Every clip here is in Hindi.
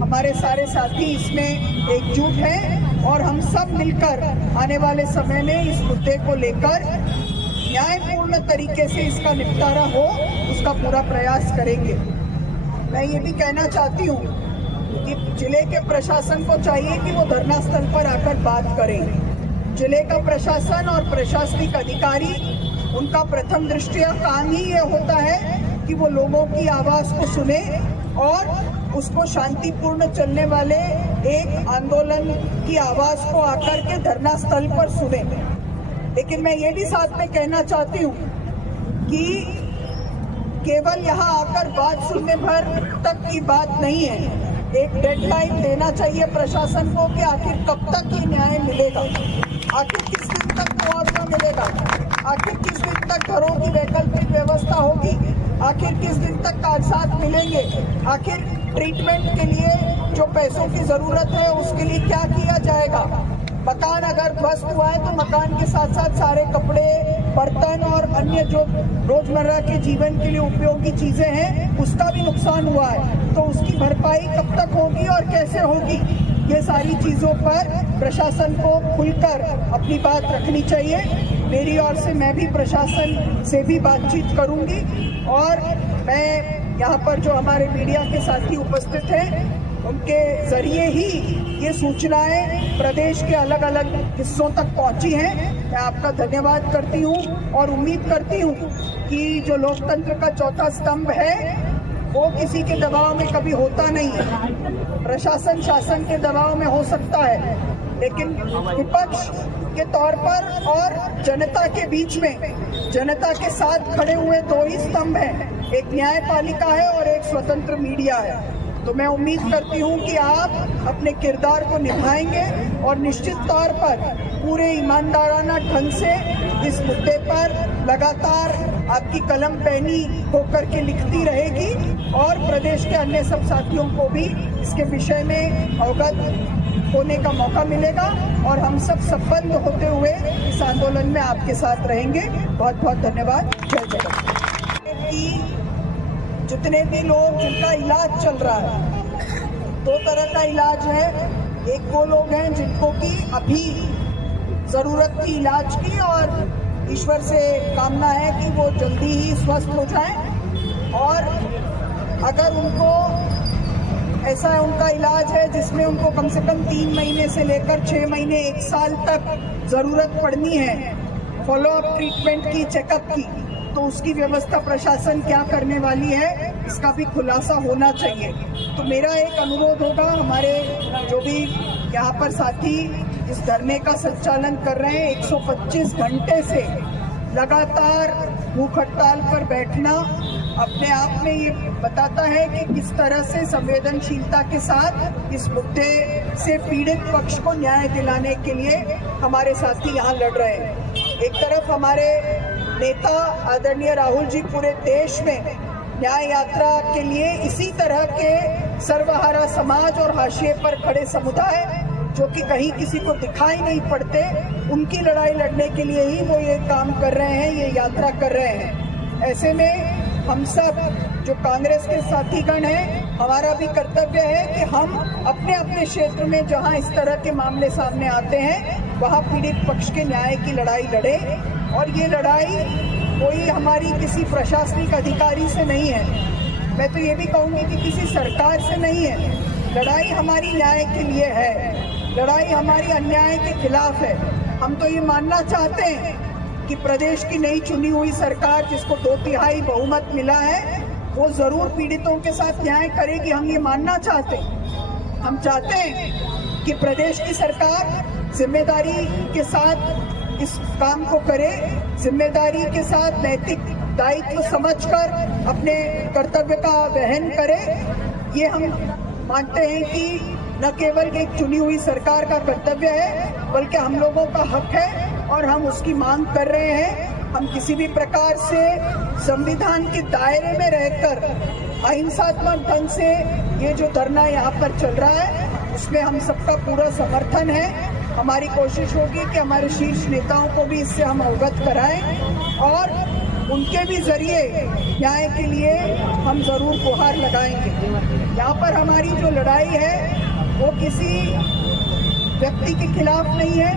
हमारे सारे साथी इसमें एकजुट हैं और हम सब मिलकर आने वाले समय में इस मुद्दे को लेकर न्यायपूर्ण तरीके से इसका निपटारा हो, उसका पूरा प्रयास करेंगे। मैं ये भी कहना चाहती हूँ कि जिले के प्रशासन को चाहिए कि वो धरना स्थल पर आकर बात करें। जिले का प्रशासन और प्रशासनिक अधिकारी, उनका प्रथम दृष्टया काम ही ये होता है कि वो लोगों की आवाज को सुने और उसको शांतिपूर्ण चलने वाले एक आंदोलन की आवाज को आकर के धरना स्थल पर सुने। लेकिन मैं ये भी साथ में कहना चाहती हूँ कि केवल यहाँ आकर बात सुनने भर तक की बात नहीं है। एक डेडलाइन देना चाहिए प्रशासन को कि आखिर कब तक ये न्याय मिलेगा, आखिर किस दिन तक मुआवजा मिलेगा, आखिर किस दिन तक घरों की वैकल्पिक व्यवस्था होगी, आखिर किस दिन तक कागजात मिलेंगे, आखिर ट्रीटमेंट के लिए जो पैसों की जरूरत है उसके लिए क्या किया जाएगा। मकान अगर ध्वस्त हुआ है तो मकान के साथ साथ सारे कपड़े, बर्तन और अन्य जो रोजमर्रा के जीवन के लिए उपयोगी चीजें हैं उसका भी नुकसान हुआ है, तो उसकी भरपाई कब तक होगी और कैसे होगी। ये सारी चीजों पर प्रशासन को खुलकर अपनी बात रखनी चाहिए। मेरी ओर से मैं भी प्रशासन से भी बातचीत करूंगी और मैं यहाँ पर जो हमारे मीडिया के साथी उपस्थित हैं उनके जरिए ही ये सूचनाएं प्रदेश के अलग अलग हिस्सों तक पहुंची हैं। मैं आपका धन्यवाद करती हूं और उम्मीद करती हूं कि जो लोकतंत्र का चौथा स्तंभ है वो किसी के दबाव में कभी होता नहीं है। प्रशासन शासन के दबाव में हो सकता है, लेकिन विपक्ष के तौर पर और जनता के बीच में जनता के साथ खड़े हुए दो ही स्तंभ हैं, एक न्यायपालिका है और एक स्वतंत्र मीडिया है। तो मैं उम्मीद करती हूं कि आप अपने किरदार को निभाएंगे और निश्चित तौर पर पूरे ईमानदाराना ढंग से इस मुद्दे पर लगातार आपकी कलम पैनी होकर के लिखती रहेगी और प्रदेश के अन्य सब साथियों को भी इसके विषय में अवगत होने का मौका मिलेगा और हम सब संबद्ध होते हुए इस आंदोलन में आपके साथ रहेंगे। बहुत बहुत धन्यवाद। जय जगन्नाथ। जितने भी लोग जिनका इलाज चल रहा है, दो तरह का इलाज है। एक वो लोग हैं जिनको की अभी जरूरत थी इलाज की और ईश्वर से कामना है कि वो जल्दी ही स्वस्थ हो जाएं, और अगर उनको ऐसा उनका इलाज है जिसमें उनको कम से कम 3 महीने से लेकर 6 महीने 1 साल तक जरूरत पड़नी है फॉलोअप ट्रीटमेंट की, चेकअप की, तो उसकी व्यवस्था प्रशासन क्या करने वाली है इसका भी खुलासा होना चाहिए। तो मेरा एक अनुरोध होगा, हमारे जो भी यहाँ पर साथी इस धरने का संचालन कर रहे हैं, 125 घंटे से लगातार भूख हड़ताल पर बैठना अपने आप में ये बताता है कि किस तरह से संवेदनशीलता के साथ इस मुद्दे से पीड़ित पक्ष को न्याय दिलाने के लिए हमारे साथी यहाँ लड़ रहे हैं। एक तरफ हमारे नेता आदरणीय राहुल जी पूरे देश में न्याय यात्रा के लिए इसी तरह के सर्वहारा समाज और हाशिए पर खड़े समुदाय जो कि कहीं किसी को दिखाई नहीं पड़ते, उनकी लड़ाई लड़ने के लिए ही वो ये काम कर रहे हैं, ये यात्रा कर रहे हैं। ऐसे में हम सब जो कांग्रेस के साथीगण हैं, हमारा भी कर्तव्य है कि हम अपने अपने क्षेत्र में जहां इस तरह के मामले सामने आते हैं वहां पीड़ित पक्ष के न्याय की लड़ाई लड़ें। और ये लड़ाई कोई हमारी किसी प्रशासनिक अधिकारी से नहीं है, मैं तो ये भी कहूँगी कि किसी सरकार से नहीं है। लड़ाई हमारी न्याय के लिए है, लड़ाई हमारी अन्याय के खिलाफ है। हम तो ये मानना चाहते हैं कि प्रदेश की नई चुनी हुई सरकार जिसको 2/3 बहुमत मिला है वो जरूर पीड़ितों के साथ न्याय करेगी। हम ये मानना चाहते हैं। हम चाहते हैं कि प्रदेश की सरकार जिम्मेदारी के साथ इस काम को करे, जिम्मेदारी के साथ नैतिक दायित्व समझकर अपने कर्तव्य का वहन करे। ये हम मानते हैं कि न केवल एक चुनी हुई सरकार का कर्तव्य है बल्कि हम लोगों का हक है और हम उसकी मांग कर रहे हैं। हम किसी भी प्रकार से संविधान के दायरे में रहकर अहिंसात्मक ढंग से ये जो धरना यहाँ पर चल रहा है उसमें हम सबका पूरा समर्थन है। हमारी कोशिश होगी कि हमारे शीर्ष नेताओं को भी इससे हम अवगत कराएं और उनके भी जरिए न्याय के लिए हम जरूर गुहार लगाएंगे। यहाँ पर हमारी जो लड़ाई है वो किसी व्यक्ति के खिलाफ नहीं है,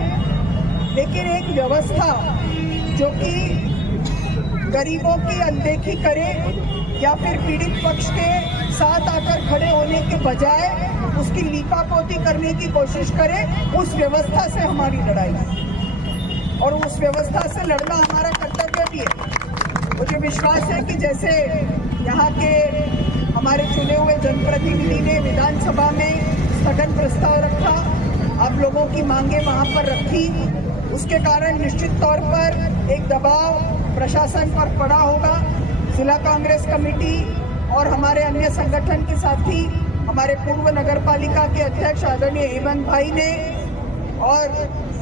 लेकिन एक व्यवस्था जो कि गरीबों की अनदेखी करे या फिर पीड़ित पक्ष के साथ आकर खड़े होने के बजाय उसकी लीपापोती करने की कोशिश करे, उस व्यवस्था से हमारी लड़ाई है और उस व्यवस्था से लड़ना हमारा कर्तव्य भी है। मुझे विश्वास है कि जैसे यहाँ के हमारे चुने हुए जनप्रतिनिधि ने विधानसभा में स्थगन प्रस्ताव रखा, आप लोगों की मांगे वहाँ पर रखी, उसके कारण निश्चित तौर पर एक दबाव प्रशासन पर पड़ा होगा। जिला कांग्रेस कमेटी और हमारे अन्य संगठन के साथी हमारे पूर्व नगरपालिका के अध्यक्ष आदरणीय हेमंत भाई ने और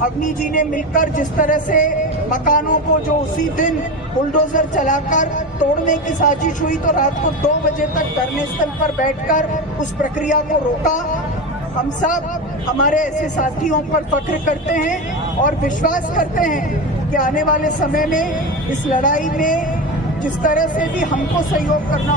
अवनी जी ने मिलकर जिस तरह से मकानों को जो उसी दिन बुलडोजर चलाकर तोड़ने की साजिश हुई, तो रात को 2 बजे तक धरने स्थल पर बैठकर उस प्रक्रिया को रोका। हम सब हमारे ऐसे साथियों पर फख्र करते हैं और विश्वास करते हैं कि आने वाले समय में इस लड़ाई में जिस तरह से भी हमको सहयोग करना